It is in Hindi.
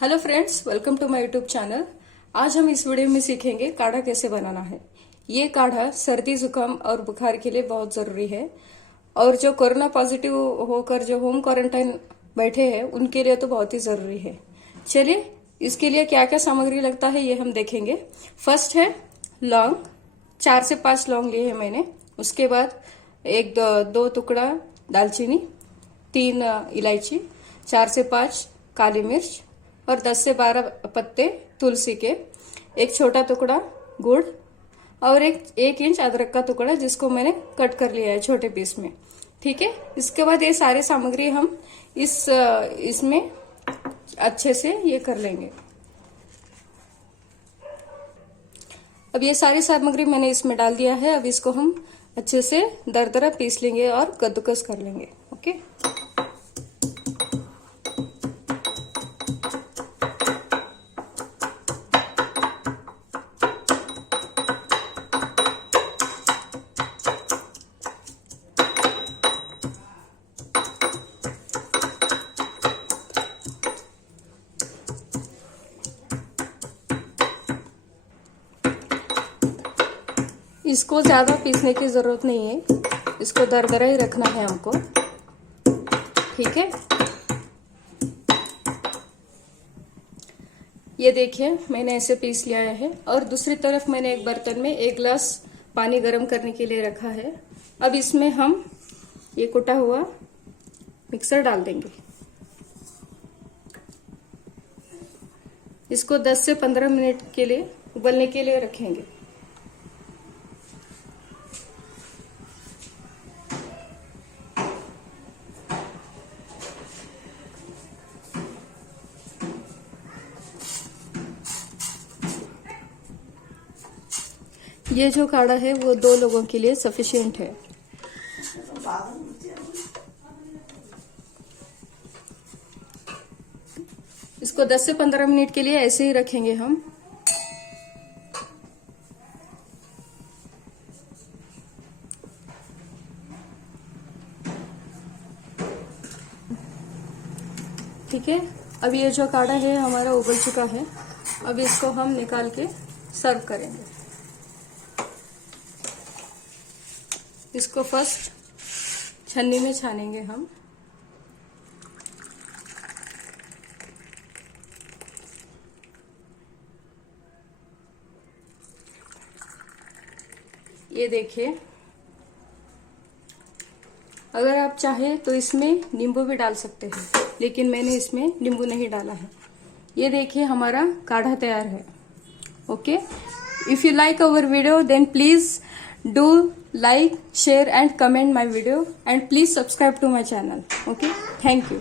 Hello friends, welcome to my YouTube channel. आज हम इस वीडियो में सीखेंगे काढ़ा कैसे बनाना है। ये काढ़ा सर्दी जुकाम और बुखार के लिए बहुत जरूरी है और जो कोरोना पॉजिटिव होकर जो होम क्वारंटाइन बैठे हैं उनके लिए तो बहुत ही जरूरी है। चलिए इसके लिए क्या क्या सामग्री लगता है ये हम देखेंगे। फर्स्ट है लौंग, 4 से 5 लौंग लिए हैं मैंने। उसके बाद दो टुकड़ा दालचीनी, 3 इलायची, 4 से 5 काली मिर्च और 10 से 12 पत्ते तुलसी के, एक छोटा टुकड़ा गुड़ और एक इंच अदरक का टुकड़ा जिसको मैंने कट कर लिया है छोटे पीस में। ठीक है, इसके बाद ये सारी सामग्री हम इसमें अच्छे से ये कर लेंगे। अब ये सारी सामग्री मैंने इसमें डाल दिया है। अब इसको हम अच्छे से दरदरा पीस लेंगे और कद्दूकस कर लेंगे। ओके, इसको ज्यादा पीसने की जरूरत नहीं है, इसको दरदरा ही रखना है हमको। ठीक है, ये देखिए मैंने ऐसे पीस लिया है और दूसरी तरफ मैंने एक बर्तन में 1 गिलास पानी गर्म करने के लिए रखा है। अब इसमें हम ये कुटा हुआ मिक्सर डाल देंगे। इसको 10 से 15 मिनट के लिए उबलने के लिए रखेंगे। ये जो काढ़ा है वो 2 लोगों के लिए सफिशिएंट है। इसको 10 से 15 मिनट के लिए ऐसे ही रखेंगे हम। ठीक है, अब ये जो काढ़ा है हमारा उबल चुका है। अब इसको हम निकाल के सर्व करेंगे। इसको फर्स्ट छन्नी में छानेंगे हम। ये देखिए, अगर आप चाहे तो इसमें नींबू भी डाल सकते हैं, लेकिन मैंने इसमें नींबू नहीं डाला है। ये देखिए हमारा काढ़ा तैयार है। Okay, if you like our video then please do like, share and comment my video and please subscribe to my channel. Okay, thank you.